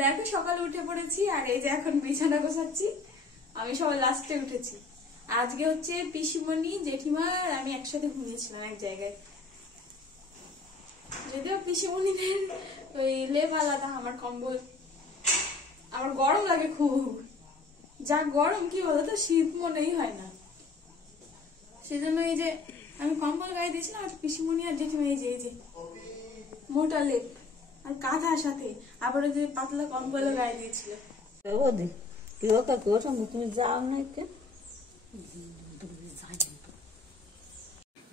দেখো সকালে উঠে পড়েছি আর এই যে এখন বিছানা গোছাচ্ছি। আমি সবাই লাস্টে উঠেছি। আজকে হচ্ছে পিসিমণি জেঠিমা আর আমি একসাথে ঘুমিয়েছিলাম এক জায়গায়। যদিও পিসিমণিদের ওই লেপ আলাদা, আমার কম্বল। আমার গরম লাগে খুব, যা গরম কি বলতো, শীত মনেই হয় না। সেজন্য এই যে আমি কম্বল গায়ে দিয়েছিলাম আর পিসিমণি আর জেঠিমা এই যে মোটা লেপ আর কাঁথার সাথে আবার ওই যে পাতলা কম্বলও গায়ে দিয়েছিল।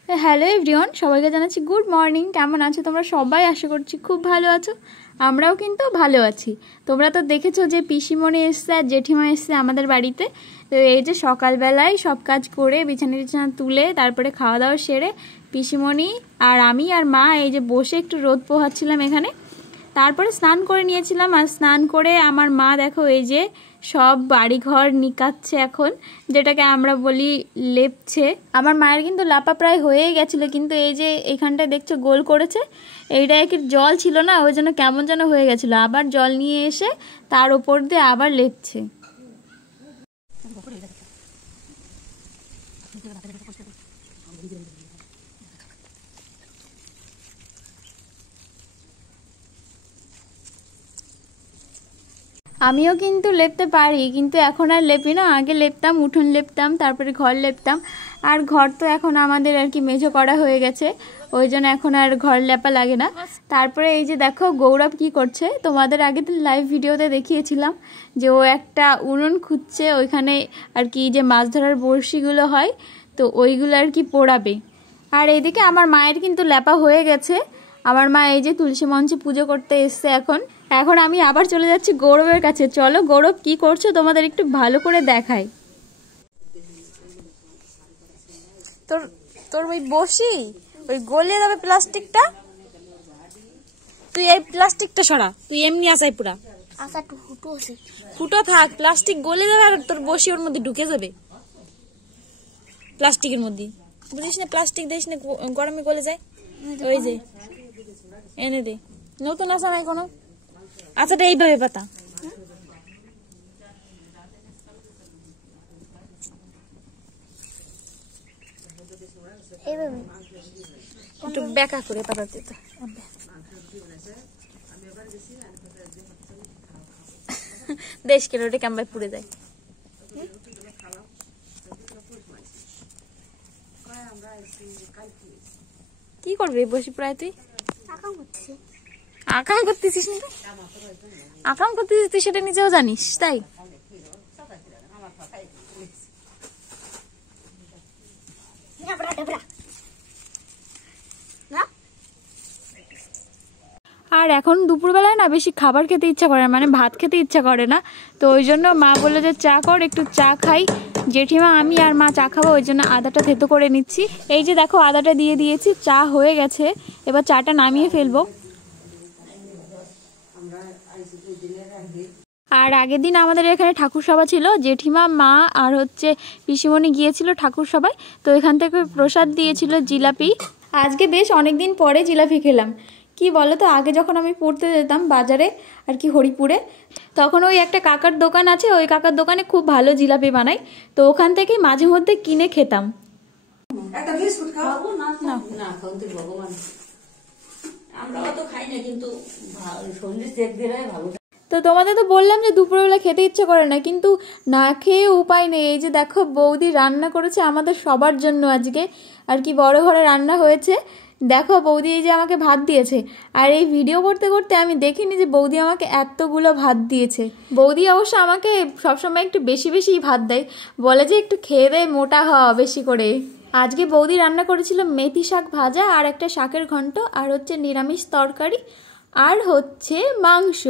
হ্যালো এভরিওয়ান, সবাইকে জানাচ্ছি গুড মর্নিং। কেমন আছো তোমরা সবাই? আশা করছি খুব ভালো আছো। আমরাও কিন্তু ভালো আছি। তোমরা তো দেখেছো যে পিসিমণি এসছে আর জেঠিমা এসছে আমাদের বাড়িতে। তো এই যে সকালবেলায় সব কাজ করে বিছানা তুলে তারপরে খাওয়া দাওয়া সেরে পিসিমণি আর আমি আর মা এই যে বসে একটু রোদ পোহাচ্ছিলাম এখানে। তারপরে স্নান করে নিয়েছিলাম, আর স্নান করে আমার মা দেখো এই যে সব বাড়িঘর নিকাচ্ছে এখন, যেটাকে আমরা বলি লেপছে। আমার মায়ের কিন্তু লাপা প্রায় হয়েই গেছিলো, কিন্তু এই যে এইখানটায় দেখছো গোল করেছে, এইটা একটু জল ছিল না, ওই জন্য কেমন যেন হয়ে গেছিলো। আবার জল নিয়ে এসে তার উপর দিয়ে আবার লেপছে। আমিও কিন্তু লেপতে পারি, কিন্তু এখন আর লেপি না। আগে লেপতাম, উঠোন লেপতাম, তারপরে ঘর লেপতাম। আর ঘর তো এখন আমাদের আর কি মেঝো করা হয়ে গেছে, ওই জন্য এখন আর ঘর লেপা লাগে না। তারপরে এই যে দেখো গৌরব কি করছে, তোমাদের আগে তো লাইভ ভিডিওতে দেখিয়েছিলাম যে ও একটা উনুন খুঁজছে, ওইখানে আর কি যে মাছ ধরার বড়শিগুলো হয় তো ওইগুলো আর কি পোড়াবে। আর এইদিকে আমার মায়ের কিন্তু লেপা হয়ে গেছে। আমার মা এই যে তুলসী মঞ্চে পুজো করতে এসছে এখন। এখন আমি আবার চলে যাচ্ছি গৌরবের কাছে। চলো গৌরব কি করছো তোমাদের একটু ভালো করে দেখাই। তোর তোর ওই বসি ওই গলে যাবে প্লাস্টিকটা, তুই এই প্লাস্টিকটা সরা, তুই এমনি আসাই পুরা ফুটো থাক, প্লাস্টিক গলে যাবে আর তোর বসি ওর মধ্যে ঢুকে যাবে প্লাস্টিকের মধ্যে, বুঝিস না? প্লাস্টিক দিস না, গরমে গলে যায়। ওই যে এনে দে, নতুন আসা নাই কোনো। আচ্ছা এইভাবে পাতা, একটু বেঁকা করে পাতা দিতে। দেশ কেন ওটা কামবাই পুড়ে যায়। কি করবি বসি প্রায়? তুই আকাম করতেছিস না? আকাম করতেছিস তুই, সেটা নিজেও জানিস তাই? আর এখন দুপুরবেলায় না বেশি খাবার খেতে ইচ্ছা করে না, মানে ভাত খেতে ইচ্ছা করে না। তো ওই জন্য মা বললো যে চা কর, একটু চা খাই। জেঠিমা আমি আর মা চা খাবো, ওই জন্য আদাটা থেতো করে নিচ্ছি। এই যে দেখো আদাটা দিয়ে দিয়েছি, চা হয়ে গেছে। এবার চাটা নামিয়ে ফেলবো। আর আগের দিন আমাদের এখানে ঠাকুর সভা ছিল, জেঠিমা মা আর হচ্ছে পিসিমণি গিয়েছিল ঠাকুর সভায়। তো এখান থেকে প্রসাদ দিয়েছিল জিলাপি। আজকে বেশ অনেকদিন পরে জিলাপি খেলাম। কি বলো তো, আগে যখন আমি পড়তে যেতাম বাজারে আর কি হরিপুরে, তখন ওই একটা কাকার দোকান আছে, ওই কাকার দোকানে খুব ভালো জিলাপি বানায়। তো ওখান থেকে মাঝে মধ্যে কিনে খেতাম। তো তোমাদের তো বললাম যে দুপুরবেলা খেতে ইচ্ছে করে না, কিন্তু না খেয়ে উপায় নেই। এই যে দেখো বৌদি রান্না করেছে আমাদের সবার জন্য আজকে, আর কি বড় ঘরে রান্না হয়েছে। দেখো বৌদি এই যে আমাকে ভাত দিয়েছে, আর এই ভিডিও করতে করতে আমি দেখিনি যে বৌদি আমাকে এতগুলো ভাত দিয়েছে। বৌদি অবশ্য আমাকে সবসময় একটু বেশি বেশি ভাত দেয়, বলে যে একটু খেয়ে দেয়, মোটা হওয়া বেশি করে। আজকে বৌদি রান্না করেছিল মেথি শাক ভাজা, আর একটা শাকের ঘন্ট, আর হচ্ছে নিরামিষ তরকারি, আর হচ্ছে মাংস।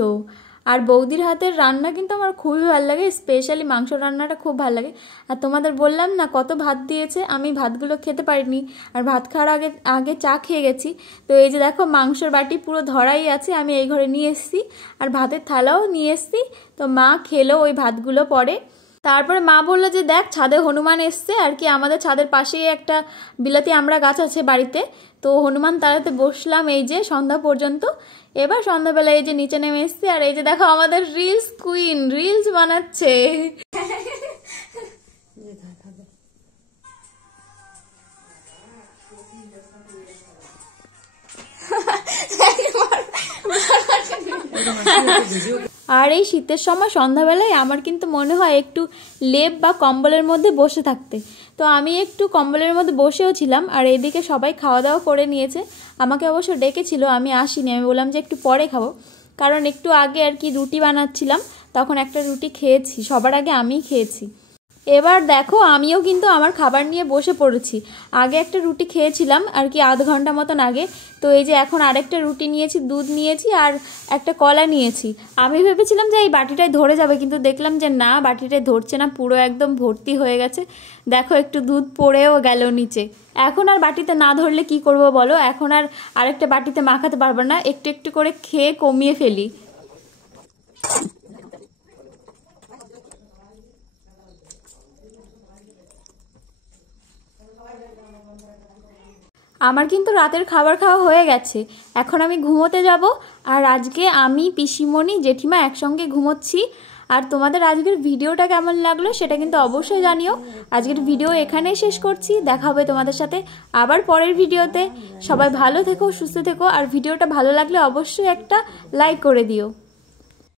আর বৌদির হাতের রান্না কিন্তু আমার খুবই ভালো লাগে, স্পেশালি মাংস রান্নাটা খুব ভালো লাগে। আর তোমাদের বললাম না কত ভাত দিয়েছে, আমি ভাতগুলো খেতে পারিনি, আর ভাত খাওয়ার আগে চা খেয়ে গেছি। তো এই যে দেখো মাংসর বাটি পুরো ধরাই আছে, আমি এই ঘরে নিয়ে এসেছি, আর ভাতের থালাও নিয়ে এসেছি। তো মা খেলো ওই ভাতগুলো পরে। তারপরে মা বললো যে দেখ ছাদে হনুমান এসছে, আর কি আমাদের ছাদের পাশেই একটা বিলাতি আমড়া গাছ আছে বাড়িতে। তো হনুমান তাড়াতে বসলাম এই যে সন্ধ্যা পর্যন্ত। এবার সন্ধ্যাবেলায় এই যে নিচে নেমে এসছি, আর এই যে দেখো আমাদের রিলস কুইন রিলস বানাচ্ছে। আর এই শীতের সময় সন্ধ্যাবেলায় আমার কিন্তু মনে হয় একটু লেপ বা কম্বলের মধ্যে বসে থাকতে। তো আমি একটু কম্বলের মধ্যে বসেও ছিলাম, আর এদিকে সবাই খাওয়া দাওয়া করে নিয়েছে। আমাকে অবশ্য ডেকেছিল, আমি আসিনি, আমি বললাম যে একটু পরে খাবো, কারণ একটু আগে আর কি রুটি বানাচ্ছিলাম, তখন একটা রুটি খেয়েছি, সবার আগে আমিই খেয়েছি। এবার দেখো আমিও কিন্তু আমার খাবার নিয়ে বসে পড়েছি। আগে একটা রুটি খেয়েছিলাম আর কি আধ ঘন্টা মতন আগে, তো এই যে এখন আরেকটা রুটি নিয়েছি, দুধ নিয়েছি আর একটা কলা নিয়েছি। আমি ভেবেছিলাম যে এই বাটিটায় ধরে যাবে, কিন্তু দেখলাম যে না, বাটিটায় ধরছে না, পুরো একদম ভর্তি হয়ে গেছে। দেখো একটু দুধ পড়েও গেল নিচে। এখন আর বাটিতে না ধরলে কি করব বলো, এখন আর আরেকটা বাটিতে মাখাতে পারবো না, একটু একটু করে খেয়ে কমিয়ে ফেলি। আমার কিন্তু রাতের খাবার খাওয়া হয়ে গেছে, এখন আমি ঘুমোতে যাব। আর আজকে আমি, পিসিমণি, জেঠিমা একসঙ্গে ঘুমোচ্ছি। আর তোমাদের আজকের ভিডিওটা কেমন লাগলো সেটা কিন্তু অবশ্যই জানিও। আজকের ভিডিও এখানেই শেষ করছি, দেখা হবে তোমাদের সাথে আবার পরের ভিডিওতে। সবাই ভালো থেকো, সুস্থ থেকো, আর ভিডিওটা ভালো লাগলে অবশ্যই একটা লাইক করে দিও।